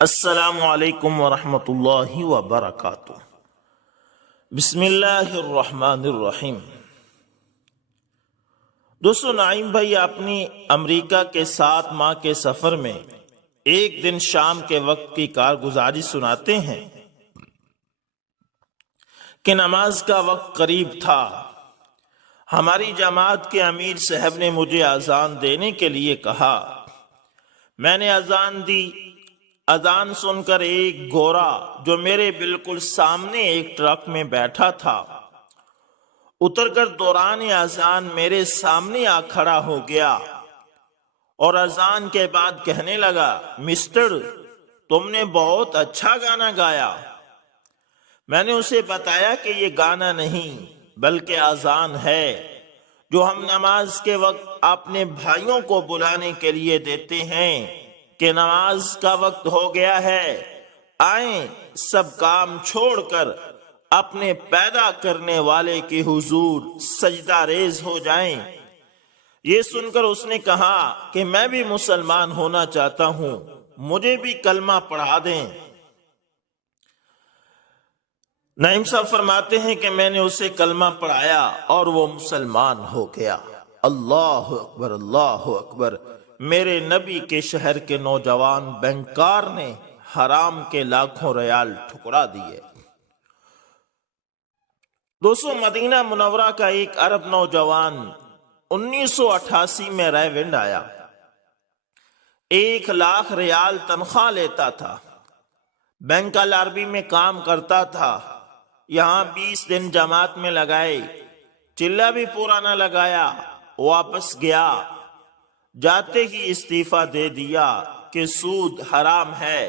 السلام علیکم ورحمۃ اللہ وبرکاتہ۔ بسم اللہ الرحمن الرحیم۔ دوستو، نعیم بھائی اپنی امریکہ کے 7 ماہ کے سفر میں ایک دن شام کے وقت کی کارگزاری سناتے ہیں کہ نماز کا وقت قریب تھا۔ ہماری جماعت کے امیر صاحب نے مجھے اذان دینے کے لیے کہا۔ میں نے اذان دی۔ اذان سن کر ایک گورا جو میرے بالکل سامنے ایک ٹرک میں بیٹھا تھا اتر کر دوران اذان میرے سامنے آ کھڑا ہو گیا اور اذان کے بعد کہنے لگا، مسٹر، تم نے بہت اچھا گانا گایا۔ میں نے اسے بتایا کہ یہ گانا نہیں بلکہ اذان ہے جو ہم نماز کے وقت اپنے بھائیوں کو بلانے کے لیے دیتے ہیں کہ نماز کا وقت ہو گیا ہے، آئیں سب کام چھوڑ کر اپنے پیدا کرنے والے کے حضور سجدہ ریز ہو جائیں۔ یہ سن کر اس نے کہا کہ میں بھی مسلمان ہونا چاہتا ہوں، مجھے بھی کلمہ پڑھا دیں۔ نعیم صاحب فرماتے ہیں کہ میں نے اسے کلمہ پڑھایا اور وہ مسلمان ہو گیا۔ اللہ اکبر، اللہ اکبر۔ میرے نبی کے شہر کے نوجوان بینکار نے حرام کے لاکھوں ریال ٹھکرا دیے۔ دوستو، مدینہ منورہ کا ایک عرب نوجوان 1988 میں ریونڈ آیا، 1,00,000 ریال تنخواہ لیتا تھا، بینک العربی میں کام کرتا تھا، یہاں 20 دن جماعت میں لگائے، چلہ بھی پورا نہ لگایا، واپس گیا، جاتے ہی استعفیٰ دے دیا کہ سود حرام ہے،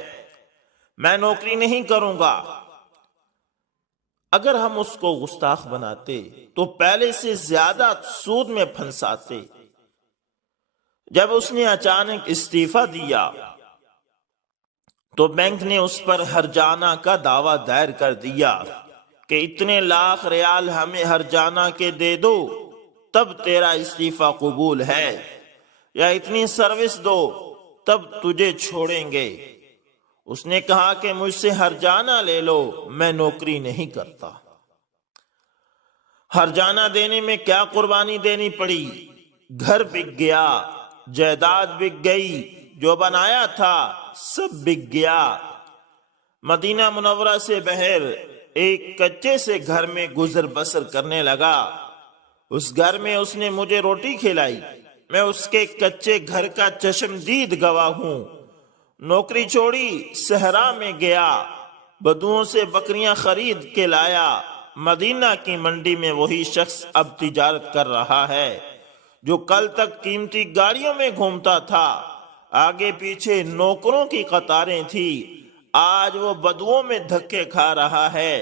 میں نوکری نہیں کروں گا۔ اگر ہم اس کو گستاخ بناتے تو پہلے سے زیادہ سود میں پھنساتے۔ جب اس نے اچانک استعفیٰ دیا تو بینک نے اس پر ہرجانہ کا دعویٰ دائر کر دیا کہ اتنے لاکھ ریال ہمیں ہرجانہ کے دے دو تب تیرا استعفیٰ قبول ہے، یا اتنی سروس دو تب تجھے چھوڑیں گے۔ اس نے کہا کہ مجھ سے ہرجانہ لے لو، میں نوکری نہیں کرتا۔ ہرجانہ دینے میں کیا قربانی دینی پڑی؟ گھر بک گیا، جائیداد بک گئی، جو بنایا تھا سب بک گیا۔ مدینہ منورہ سے بہر ایک کچے سے گھر میں گزر بسر کرنے لگا۔ اس گھر میں اس نے مجھے روٹی کھلائی، میں اس کے کچے گھر کا چشمدید گواہ ہوں۔ نوکری چھوڑی، صحرا میں گیا، بدوؤں سے بکریاں خرید کے لایا۔ مدینہ کی منڈی میں وہی شخص اب تجارت کر رہا ہے جو کل تک قیمتی گاڑیوں میں گھومتا تھا، آگے پیچھے نوکروں کی قطاریں تھی، آج وہ بدوؤں میں دھکے کھا رہا ہے۔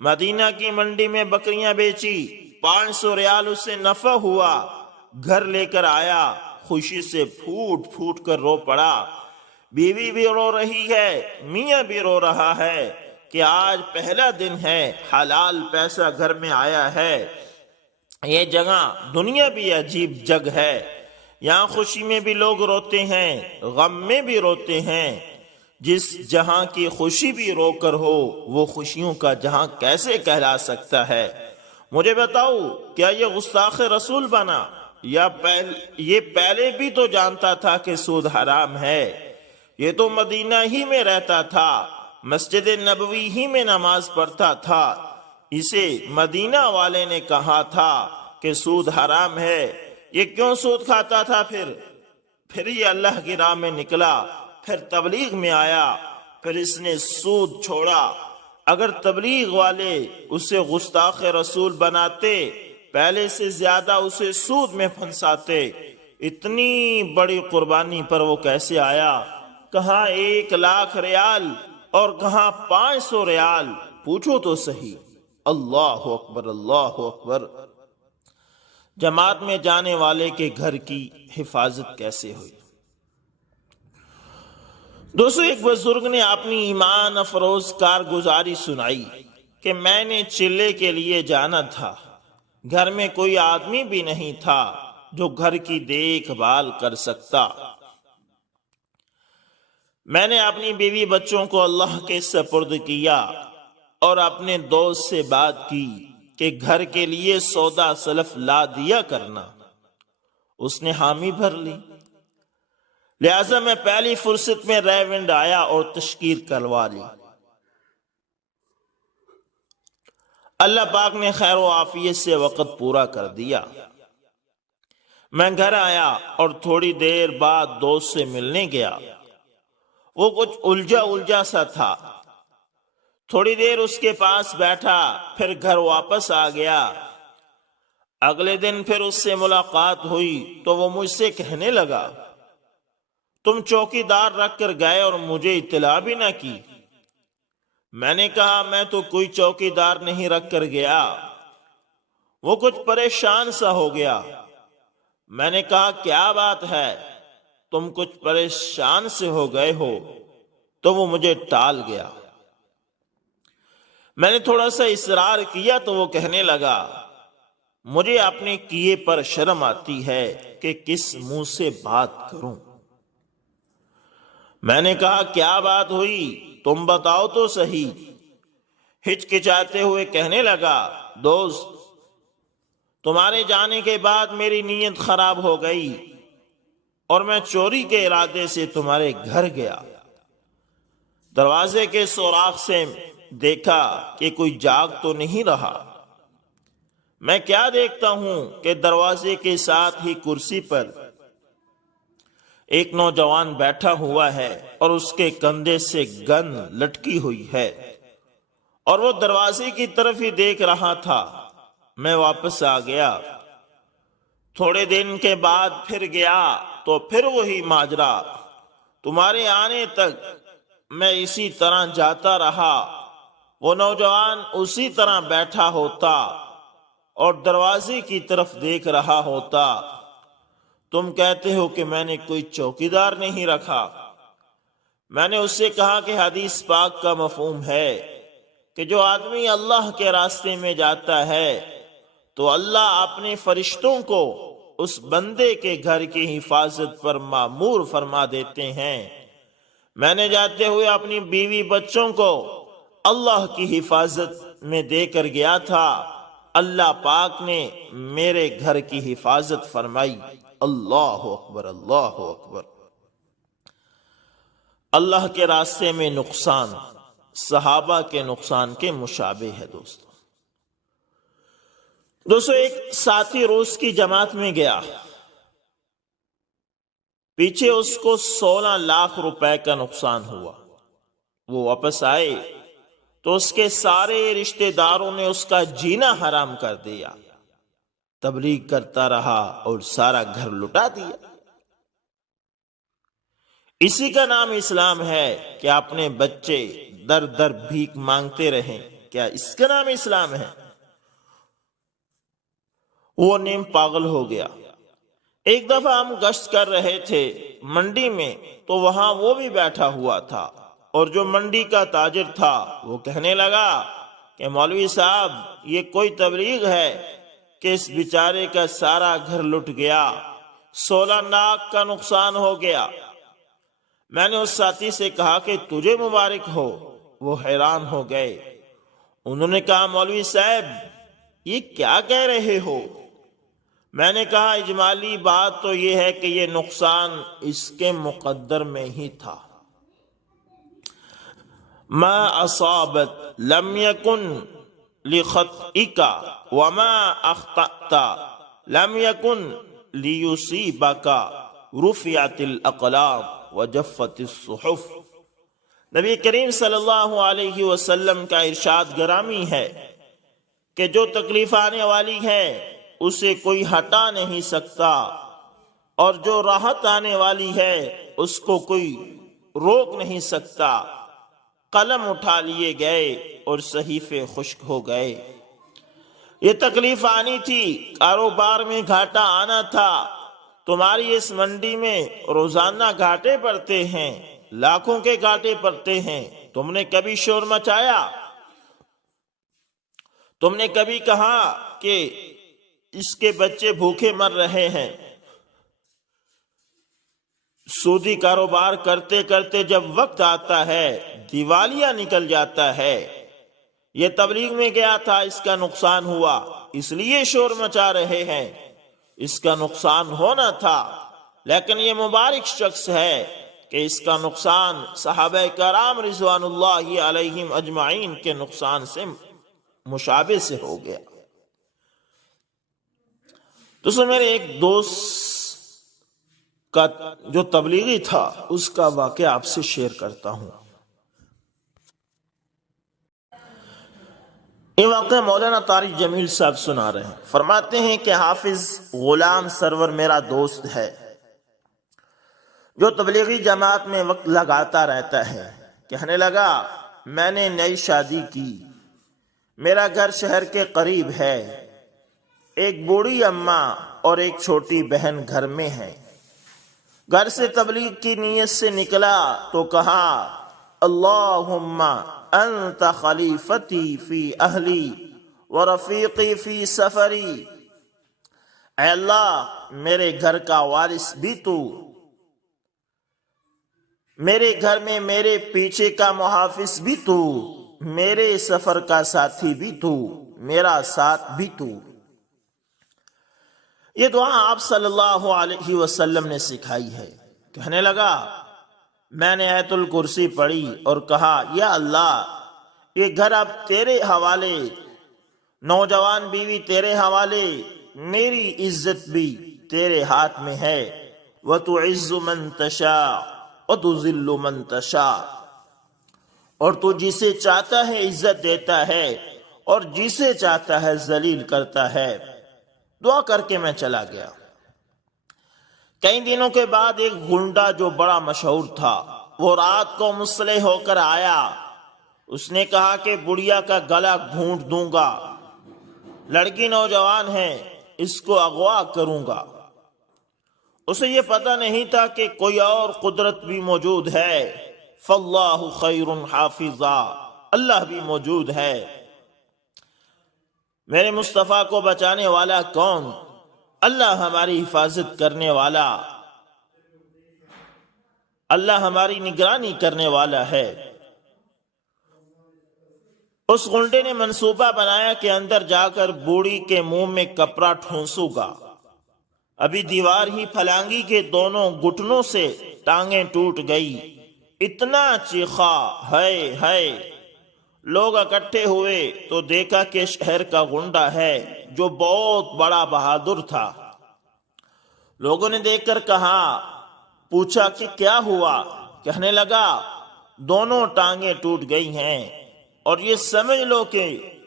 مدینہ کی منڈی میں بکریاں بیچی، 500 ریال اسے نفع ہوا، گھر لے کر آیا، خوشی سے پھوٹ پھوٹ کر رو پڑا۔ بیوی بھی رو رہی ہے، میاں بھی رو رہا ہے کہ آج پہلا دن ہے، حلال پیسہ گھر میں آیا ہے۔ یہ جگہ دنیا بھی عجیب جگ ہے، یہاں خوشی میں بھی لوگ روتے ہیں، غم میں بھی روتے ہیں۔ جس جہاں کی خوشی بھی رو کر ہو وہ خوشیوں کا جہاں کیسے کہلا سکتا ہے؟ مجھے بتاؤ، کیا یہ گستاخ رسول بنا یا یہ پہلے بھی تو جانتا تھا کہ سود حرام ہے؟ یہ تو مدینہ ہی میں رہتا تھا، مسجد نبوی ہی میں نماز پڑھتا تھا، اسے مدینہ والے نے کہا تھا کہ سود حرام ہے، یہ کیوں سود کھاتا تھا؟ پھر یہ اللہ کی راہ میں نکلا، پھر تبلیغ میں آیا، پھر اس نے سود چھوڑا۔ اگر تبلیغ والے اسے گستاخ رسول بناتے، پہلے سے زیادہ اسے سود میں پھنساتے، اتنی بڑی قربانی پر وہ کیسے آیا؟ کہاں 1,00,000 ریال اور کہاں 500 ریال؟ پوچھو تو صحیح۔ اللہ اکبر، اللہ اکبر۔ جماعت میں جانے والے کے گھر کی حفاظت کیسے ہوئی؟ دوستو، ایک بزرگ نے اپنی ایمان افروز کارگزاری سنائی کہ میں نے چلے کے لیے جانا تھا، گھر میں کوئی آدمی بھی نہیں تھا جو گھر کی دیکھ بھال کر سکتا۔ میں نے اپنی بیوی بچوں کو اللہ کے سپرد کیا اور اپنے دوست سے بات کی کہ گھر کے لیے سودا سلف لا دیا کرنا۔ اس نے حامی بھر لی، لہذا میں پہلی فرصت میں ریونڈ آیا اور تشکیل کروا لی۔ اللہ پاک نے خیر و عافیت سے وقت پورا کر دیا۔ میں گھر آیا اور تھوڑی دیر بعد دوست سے ملنے گیا۔ وہ کچھ الجھا سا تھا۔ تھوڑی دیر اس کے پاس بیٹھا، پھر گھر واپس آ گیا۔ اگلے دن پھر اس سے ملاقات ہوئی تو وہ مجھ سے کہنے لگا، تم چوکی دار رکھ کر گئے اور مجھے اطلاع بھی نہ کی۔ میں نے کہا میں تو کوئی چوکی دار نہیں رکھ کر گیا۔ وہ کچھ پریشان سا ہو گیا۔ میں نے کہا کیا بات ہے، تم کچھ پریشان سے ہو گئے ہو؟ تو وہ مجھے ٹال گیا۔ میں نے تھوڑا سا اصرار کیا تو وہ کہنے لگا، مجھے اپنے کیے پر شرم آتی ہے کہ کس منہ سے بات کروں۔ میں نے کہا کیا بات ہوئی، تم بتاؤ تو صحیح۔ ہچکچاتے ہوئے کہنے لگا، دوست، تمہارے جانے کے بعد میری نیت خراب ہو گئی اور میں چوری کے ارادے سے تمہارے گھر گیا۔ دروازے کے سوراخ سے دیکھا کہ کوئی جاگ تو نہیں رہا۔ میں کیا دیکھتا ہوں کہ دروازے کے ساتھ ہی کرسی پر ایک نوجوان بیٹھا ہوا ہے اور اس کے کندھے سے گن لٹکی ہوئی ہے اور وہ دروازے کی طرف ہی دیکھ رہا تھا۔ میں واپس آ گیا۔ تھوڑے دن کے بعد پھر گیا تو پھر وہی ماجرا۔ تمہارے آنے تک میں اسی طرح جاتا رہا، وہ نوجوان اسی طرح بیٹھا ہوتا اور دروازے کی طرف دیکھ رہا ہوتا۔ تم کہتے ہو کہ میں نے کوئی چوکی دار نہیں رکھا۔ میں نے اس سے کہا کہ حدیث پاک کا مفہوم ہے کہ جو آدمی اللہ کے راستے میں جاتا ہے تو اللہ اپنے فرشتوں کو اس بندے کے گھر کی حفاظت پر مامور فرما دیتے ہیں۔ میں نے جاتے ہوئے اپنی بیوی بچوں کو اللہ کی حفاظت میں دے کر گیا تھا، اللہ پاک نے میرے گھر کی حفاظت فرمائی۔ اللہ اکبر، اللہ اکبر۔ اللہ کے راستے میں نقصان صحابہ کے نقصان کے مشابہ ہے۔ دوستو ایک ساتھی روز کی جماعت میں گیا، پیچھے اس کو 16 لاکھ روپے کا نقصان ہوا۔ وہ واپس آئے تو اس کے سارے رشتہ داروں نے اس کا جینا حرام کر دیا، تبلیغ کرتا رہا اور سارا گھر لٹا دیا۔ اسی کا نام اسلام ہے کہ اپنے بچے در در بھیک مانگتے رہیں؟ کیا اس کا نام اسلام ہے؟ وہ نیم پاگل ہو گیا۔ ایک دفعہ ہم گشت کر رہے تھے منڈی میں تو وہاں وہ بھی بیٹھا ہوا تھا اور جو منڈی کا تاجر تھا وہ کہنے لگا کہ مولوی صاحب یہ کوئی تبلیغ ہے کہ اس بیچارے کا سارا گھر لٹ گیا، 16 لاکھ کا نقصان ہو گیا۔ میں نے اس ساتھی سے کہا کہ تجھے مبارک ہو۔ وہ حیران ہو گئے۔ انہوں نے کہا مولوی صاحب یہ کیا کہہ رہے ہو؟ میں نے کہا اجمالی بات تو یہ ہے کہ یہ نقصان اس کے مقدر میں ہی تھا۔ ما اصابت لم یکن لخطئک وما اخطأت لم یکن لیصیبک رفعت الاقلام وجفت الصحف۔ نبی کریم صلی اللہ علیہ وسلم کا ارشاد گرامی ہے کہ جو تکلیف آنے والی ہے اسے کوئی ہٹا نہیں سکتا اور جو راحت آنے والی ہے اس کو کوئی روک نہیں سکتا۔ قلم اٹھا لیے گئے اور صحیفے خشک ہو گئے۔ یہ تکلیف آنی تھی، کاروبار میں گھاٹا آنا تھا۔ تمہاری اس منڈی میں روزانہ گھاٹے پڑتے ہیں، لاکھوں کے گھاٹے پڑتے ہیں۔ تم نے کبھی شور مچایا؟ تم نے کبھی کہا کہ اس کے بچے بھوکے مر رہے ہیں؟ سودی کاروبار کرتے کرتے جب وقت آتا ہے دیوالیہ نکل جاتا ہے. یہ تبلیغ میں گیا تھا، اس کا نقصان ہوا، اس لیے شور مچا رہے ہیں. اس کا نقصان ہونا تھا، لیکن یہ مبارک شخص ہے کہ اس کا نقصان صحابہ کرام رضوان اللہ علیہم اجمعین کے نقصان سے مشابہ سے ہو گیا. تو سو میرے ایک دوست کا جو تبلیغی تھا اس کا واقعہ آپ سے شیئر کرتا ہوں. یہ واقعہ مولانا طارق جمیل صاحب سنا رہے ہیں. فرماتے ہیں کہ حافظ غلام سرور میرا دوست ہے جو تبلیغی جماعت میں وقت لگاتا رہتا ہے. کہنے لگا میں نے نئی شادی کی، میرا گھر شہر کے قریب ہے، ایک بوڑھی اماں اور ایک چھوٹی بہن گھر میں ہے. گھر سے تبلیغ کی نیت سے نکلا تو کہا اللہم انت خلیفتی فی اہلی ورفیقی فی سفری. اے اللہ میرے گھر کا وارث بھی تو، میرے گھر میں میرے پیچھے کا محافظ بھی تو، میرے سفر کا ساتھی بھی تو، میرا ساتھ بھی تو. یہ دعا آپ صلی اللہ علیہ وسلم نے سکھائی ہے. کہنے لگا میں نے آیت الکرسی پڑھی اور کہا یا اللہ یہ گھر اب تیرے حوالے، نوجوان بیوی تیرے حوالے، میری عزت بھی تیرے ہاتھ میں ہے. وَتُعِزُّ مَن تَشَاءُ وَتُذِلُّ مَن تَشَاءُ. اور تو جسے چاہتا ہے عزت دیتا ہے اور جسے چاہتا ہے ذلیل کرتا ہے. دعا کر کے میں چلا گیا. کئی دنوں کے بعد ایک گنڈا جو بڑا مشہور تھا وہ رات کو مسلح ہو کر آیا. اس نے کہا کہ بڑھیا کا گلا گھونٹ دوں گا، لڑکی نوجوان ہے، اس کو اغوا کروں گا. اسے یہ پتہ نہیں تھا کہ کوئی اور قدرت بھی موجود ہے. فاللہ خیر حافظا، اللہ بھی موجود ہے. میرے مصطفیٰ کو بچانے والا کون؟ اللہ ہماری حفاظت کرنے والا، اللہ ہماری نگرانی کرنے والا ہے. اس گنڈے نے منصوبہ بنایا کہ اندر جا کر بوڑھی کے منہ میں کپڑا ٹھونسوں گا. ابھی دیوار ہی پھلانگی کے دونوں گھٹنوں سے ٹانگیں ٹوٹ گئی. اتنا چیخا ہائے ہائے. لوگ اکٹھے ہوئے تو دیکھا کہ شہر کا گنڈا ہے جو بہت بڑا بہادر تھا. لوگوں نے دیکھ کر کہا، پوچھا کہ کیا ہوا؟ کہنے لگا دونوں ٹانگیں ٹوٹ گئی ہیں اور یہ سمجھ لو کہ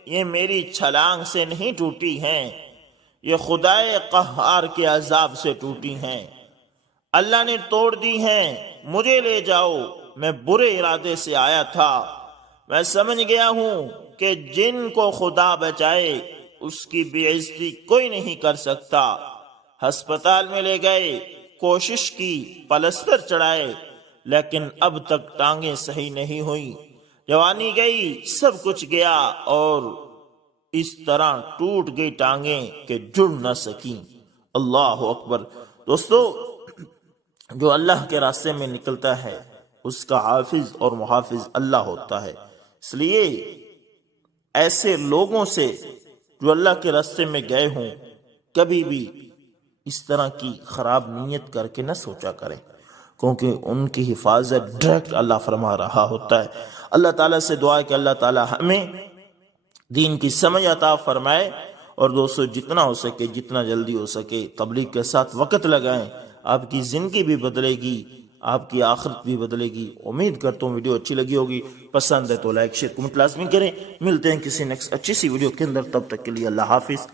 یہ میری چھلانگ سے نہیں ٹوٹی ہیں، یہ خدائے قہار کے عذاب سے ٹوٹی ہیں. اللہ نے توڑ دی ہیں. مجھے لے جاؤ، میں برے ارادے سے آیا تھا. میں سمجھ گیا ہوں کہ جن کو خدا بچائے اس کی بے عزتی کوئی نہیں کر سکتا. ہسپتال میں لے گئے، کوشش کی، پلستر چڑھائے، لیکن اب تک ٹانگیں صحیح نہیں ہوئی. جوانی گئی، سب کچھ گیا اور اس طرح ٹوٹ گئی ٹانگیں کہ جڑ نہ سکیں. اللہ اکبر. دوستو، جو اللہ کے راستے میں نکلتا ہے اس کا حافظ اور محافظ اللہ ہوتا ہے. اس لیے ایسے لوگوں سے جو اللہ کے راستے میں گئے ہوں کبھی بھی اس طرح کی خراب نیت کر کے نہ سوچا کریں، کیونکہ ان کی حفاظت ڈائریکٹ اللہ فرما رہا ہوتا ہے. اللہ تعالیٰ سے دعا ہے کہ اللہ تعالیٰ ہمیں دین کی سمجھ عطا فرمائے. اور دوستو جتنا ہو سکے، جتنا جلدی ہو سکے تبلیغ کے ساتھ وقت لگائیں. آپ کی زندگی بھی بدلے گی، آپ کی آخرت بھی بدلے گی. امید کرتا ہوں ویڈیو اچھی لگی ہوگی. پسند ہے تو لائک شیئر کمنٹ لازمی کریں. ملتے ہیں کسی نیکسٹ اچھی سی ویڈیو کے اندر. تب تک کے لیے اللہ حافظ.